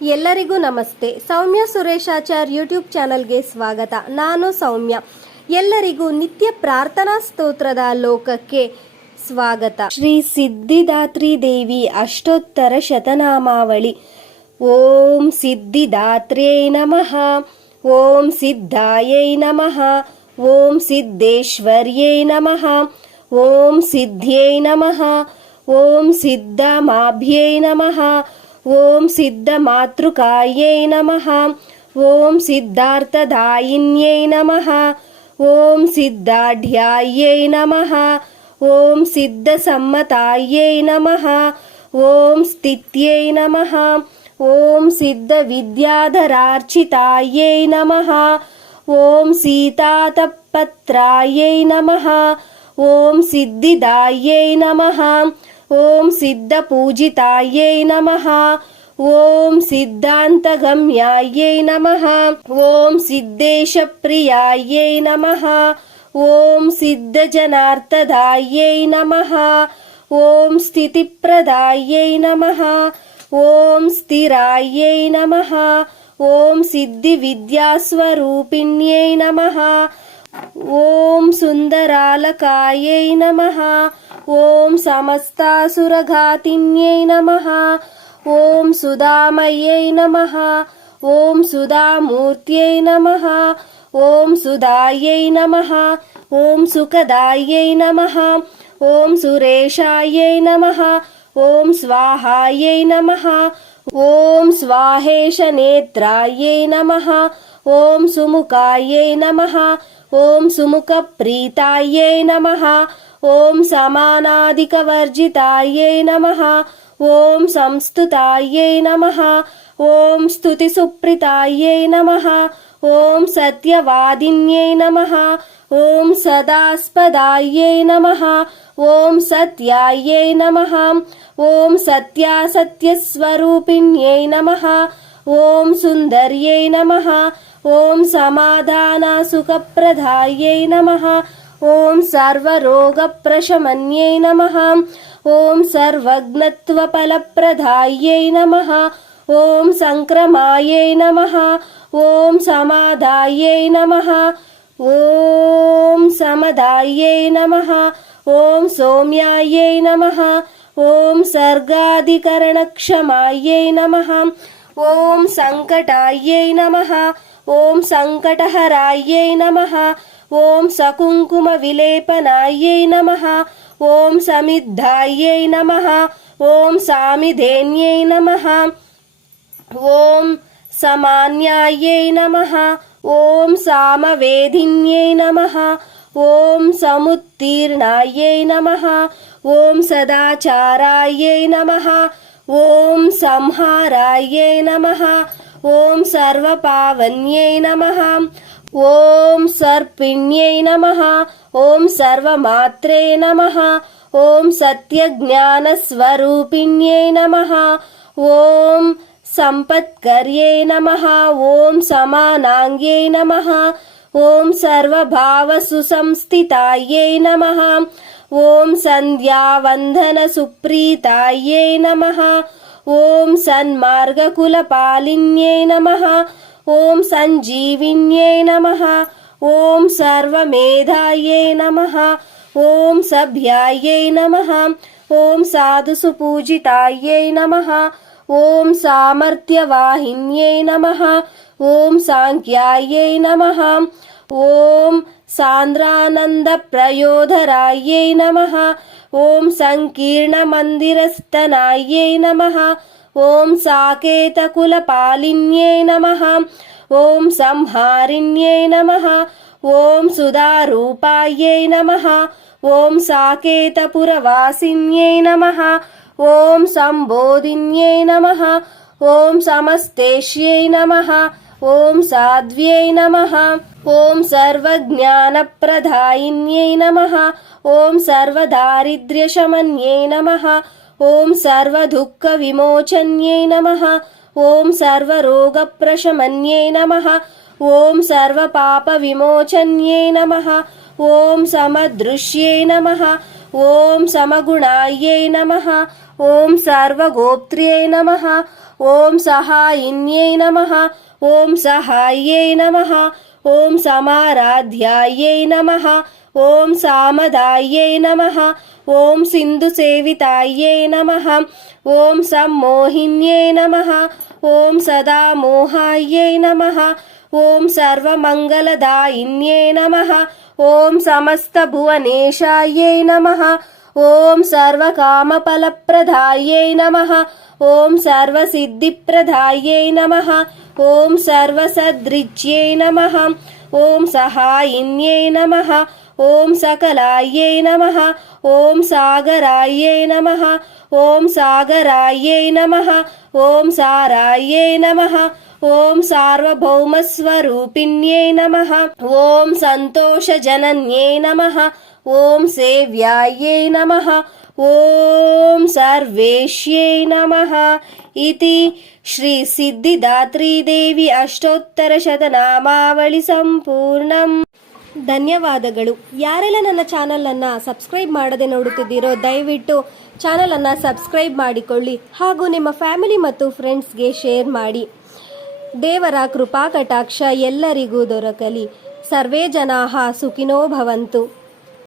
ಎಲ್ಲರಿಗೂ ನಮಸ್ತೆ. ಸೌಮ್ಯ ಸುರೇಶಾಚಾರ್ ಯೂಟ್ಯೂಬ್ ಚಾನಲ್ಗೆ ಸ್ವಾಗತ. ನಾನು ಸೌಮ್ಯ. ಎಲ್ಲರಿಗೂ ನಿತ್ಯ ಪ್ರಾರ್ಥನಾ ಸ್ತೋತ್ರದ ಲೋಕಕ್ಕೆ ಸ್ವಾಗತ. ಶ್ರೀ ಸಿದ್ಧಿದಾತ್ರಿ ದೇವಿ ಅಷ್ಟೋತ್ತರ ಶತನಾಮಾವಳಿ. ಓಂ ಸಿದ್ಧಿದಾತ್ರ್ಯೈ ನಮಃ. ಓಂ ಸಿದ್ಧಾಯೈ ನಮಃ. ಓಂ ಸಿದ್ದೇಶ್ವರ್ಯೈ ನಮಃ. ಓಂ ಸಿದ್ಧ್ಯೈ ನಮಃ. ಓಂ ಸಿದ್ಧಮಾಭ್ಯೈ ನಮಃ. ಓಂ ಸಿದ್ಧಮಾತೃಕಾಯೈ ನಮಃ. ಓಂ ಸಿದ್ಧಾರ್ಥದಾಯಿನ್ಯೈ ನಮಃ. ಓಂ ಸಿದ್ಧಾಢ್ಯಾಯೈ ನಮಃ. ಓಂ ಸಿದ್ಧಸಮ್ಮತಾಯೈ ನಮಃ. ಓಂ ಸ್ಥಿತ್ಯೈ ನಮಃ. ಓಂ ಸಿದ್ಧವಿದ್ಯಾಧರಾರ್ಚಿತಾಯೈ ನಮಃ. ಓಂ ಸೀತಾತಪತ್ರಾಯೈ ನಮಃ. ಓಂ ಸಿದ್ಧಿದಾಯೈ ನಮಃ. ಓಂ ಸಿದ್ಧಪೂಜಿತಾಯೈ ನಮಃ. ಓಂ ಸಿದ್ಧಾಂತಗಮ್ಯಾಯೈ ನಮಃ. ಓಂ ಸಿದ್ದೇಶಪ್ರಿಯಾಯೈ ನಮಃ. ಓಂ ಸಿದ್ಧಜನಾರ್ಥದಾಯೈ ನಮಃ. ಓಂ ಸ್ಥಿತಿಪ್ರದಾಯೈ ನಮಃ. ಓಂ ಸ್ಥಿರಾಯೈ ನಮಃ. ಓಂ ಸಿದ್ಧಿವಿದ್ಯಾಸ್ವರೂಪಿಣ್ಯೈ ನಮಃ. ಓಂ ಸುಂದರಾಲಕಾಯೈ ನಮಃ. ಓಂ ಸಮಸ್ತಾಸುರಘಾತಿನ್ಯೈ ನಮಃ. ಓಂ ಸುಧಾಮಯೈ ನಮಃ. ಓಂ ಸುಧಾಮೂರ್ತ್ಯೈ ನಮಃ. ಓಂ ಸುಧಾಯೈ ನಮಃ. ಓಂ ಸುಖದಾಯೈ ನಮಃ. ಓಂ ಸುರೇಶಾಯೈ ನಮಃ. ಓಂ ಸ್ವಾಹಾಯೈ ನಮಃ. ಓಂ ಸ್ವಾಹೇಶನೇತ್ರಾಯೈ ನಮಃ. ಓಂ ಸುಮುಖಾಯೈ ನಮಃ. ಓಂ ಸುಮುಖಪ್ರೀತಾಯೈ ನಮಃ. ಓಂ ಸಮಾನಾಧಿಕವರ್ಜಿತಾಯೈ ನಮಃ. ಓಂ ಸಂಸ್ತುತಾಯೈ ನಮಃ. ಓಂ ಸ್ತುತಿಸುಪ್ರಿತಾಯೈ ನಮಃ. ಓಂ ಸತ್ಯವಾದಿನ್ಯೈ ನಮಃ. ಓಂ ಸದಾಸ್ಪದಾಯೈ ನಮಃ. ಓಂ ಸತ್ಯಾಯೈ ನಮಃ. ಓಂ ಸತ್ಯಾಸತ್ಯಸ್ವರೂಪಿಣ್ಯೈ ನಮಃ. ಓಂ ಸುಂದರ್ಯೈ ನಮಃ. ಓಂ ಸಮಾಧಾನ ಸುಖಪ್ರದಾಯೈ ನಮಃ. ಓಂ ಸರ್ವರೋಗಪ್ರಶಮನ್ಯೈ ನಮಃ. ಓಂ ಸರ್ವಜ್ಞತ್ವಫಲಪ್ರದಾಯೈ ನಮಃ. ಓಂ ಸಂಕ್ರಮಾಯೈ ನಮಃ. ಓಂ ಸಮಾಧಾಯೈ ನಮಃ. ಓಂ ಸಮದಾಯೈ ನಮಃ. ಓಂ ಸೌಮ್ಯಾಯೈ ನಮಃ. ಓಂ ಸರ್ಗಾಧಿಕರಣಕ್ಷಮಾಯೈ ನಮಃ. ಓಂ ಸಂಕಟಾಯೈ ನಮಃ. ಓಂ ಸಂಕಟಹರಾಯೈ ನಮಃ. ಓಂ ಸಕುಂಕುಮ ವಿಲೇಪನಾಯೈ ನಮಃ. ಓಂ ಸಮಿದ್ಧಾಯೈ ನಮಃ. ಓಂ ಸಾಮಿಧೇನ್ಯೈ ನಮಃ. ಓಂ ಸಮಾನ್ಯಾಯೈ ನಮಃ. ಓಂ ಸಾಮವೇದಿನ್ಯೈ ನಮಃ. ಓಂ ಸಮುತ್ತೀರ್ಣಾಯೈ ನಮಃ. ಓಂ ಸದಾಚಾರಾಯೈ ನಮಃ. ಓಂ ಸಂಹಾರಾಯೈ ನಮಃ. ಓಂ ಸರ್ವಪಾವನ್ಯೈ ನಮಃ. ಓಂ ಸರ್ಪಿಣ್ಯೈ ನಮಃ. ಓಂ ಸರ್ವಮಾತ್ರೇ ನಮಃ. ಓಂ ಸತ್ಯಜ್ಞಾನಸ್ವರೂಪಿಣ್ಯೈ ನಮಃ. ಓಂ ಸಂಪತ್ಕರ್ಯೈ ನಮಃ. ಓಂ ಸಮಾನಾಂಗ್ಯೈ ನಮಃ. ಓಂ ಸರ್ವಭಾವಸುಸಂಸ್ಥಿತಾಯೈ ನಮಃ. ಓಂ ಸಂಧ್ಯಾವಂದನಸುಪ್ರೀತಾಯೈ ನಮಃ. ಓಂ ಸನ್ಮಾರ್ಗಕುಲಪಾಲಿನ್ಯೈ ನಮಃ. ಓಂ ಸಂಜೀವಿನ್ಯೈ ನಮಃ. ಓಂ ಸರ್ವಮೇಧಾಯೈ ನಮಃ. ಓಂ ಸಭ್ಯಾಯೈ ನಮಃ. ಓಂ ಸಾಧುಸುಪೂಜಿತಾಯೈ ನಮಃ. ಓಂ ಸಾಮರ್ಥ್ಯವಾಹಿನ್ಯೈ ನಮಃ. ಓಂ ಸಾಂಖ್ಯಾಯೈ ನಮಃ. ಓಂ ಸಾಂದ್ರಾನಂದಪ್ರಯೋಧರಾಯೈ ನಮಃ. ಓಂ ಸಂಕೀರ್ಣಮಂದಿರಸ್ತನಾಯೈ ನಮಃ. ಓಂ ಸಾಕೇತಕುಲಪಾಲಿನ್ಯೈ ನಮಃ. ಓಂ ಸಂಹಾರಿಣ್ಯೈ ನಮಃ. ಓಂ ಸುಧಾರೂಪಾಯೈ ನಮಃ. ಓಂ ಸಾಕೇತಪುರವಾಸಿನ್ಯೈ ನಮಃ. ಓಂ ಸಂಬೋಧಿನ್ಯೈ ನಮಃ. ಓಂ ಸಮಸ್ತೇಶ್ಯೈ ನಮಃ. ಓಂ ಸಾಧ್ವ್ಯೈ ನಮಃ. ಓಂ ಸರ್ವಜ್ಞಾನಪ್ರದಾಯಿನ್ಯೈ ನಮಃ. ಓಂ ಸರ್ವದಾರಿದ್ರ್ಯಶಮನ್ಯೈ ನಮಃ. ಓಂ ಸರ್ವದುಃಖವಿಮೋಚನ್ಯೈ ನಮಃ. ಓಂ ಸರ್ವರೋಗಪ್ರಶಮನ್ಯೈ ನಮಃ. ಓಂ ಸರ್ವಪಾಪವಿಮೋಚನ್ಯೈ ನಮಃ. ಓಂ ಸಮದೃಶ್ಯೈ ನಮಃ. ఓం సమగుణాయై నమః ఓం సర్వగోప్త్ర్యై నమః ఓం సహాయిన్యై నమః ఓం సహాయ్యై నమః ఓం సమారాధ్యాయై నమః ఓం సామదాయై నమః ఓం సింధుసేవితాయై నమః ఓం సమ్మోహిన్యై నమః ఓం సదామోహాయై నమః ఓం సర్వమంగళదాయిన్యై నమః ఓం సమస్తభువనేశాయై నమః ఓం సర్వకామఫలప్రదాయై నమః ఓం సర్వసిద్ధిప్రదాయై నమః ఓం సర్వసదృజ్యై నమః ఓం సహాయిన్యై నమః ఓం సకలాయై నమః ఓం సాగరాయై నమః ఓం సాగరాయై నమః ఓం సారాయై నమః ఓం సార్వభౌమస్వరూపిణ్యై నమః ఓం సంతోషజనన్యై నమః ఓం సేవ్యాయై నమః ఓం సర్వేష్యై నమః ఇతి శ్రీ ಸಿದ್ಧಿದಾತ್ರೀದೇವಿ ಅಷ್ಟೋತ್ತರಶತನಾಮಾವಳಿ ಸಂಪೂರ್ಣಂ. ಧನ್ಯವಾದಗಳು. ಯಾರೆಲ್ಲ ನನ್ನ ಚಾನಲನ್ನು ಸಬ್ಸ್ಕ್ರೈಬ್ ಮಾಡದೆ ನೋಡುತ್ತಿದ್ದೀರೋ ದಯವಿಟ್ಟು ಚಾನಲನ್ನು ಸಬ್ಸ್ಕ್ರೈಬ್ ಮಾಡಿಕೊಳ್ಳಿ ಹಾಗೂ ನಿಮ್ಮ ಫ್ಯಾಮಿಲಿ ಮತ್ತು ಫ್ರೆಂಡ್ಸ್ಗೆ ಶೇರ್ ಮಾಡಿ. ದೇವರ ಕೃಪಾ ಕಟಾಕ್ಷ ಎಲ್ಲರಿಗೂ ದೊರಕಲಿ. ಸರ್ವೇ ಜನಾಃ ಸುಖಿನೋ ಭವಂತು.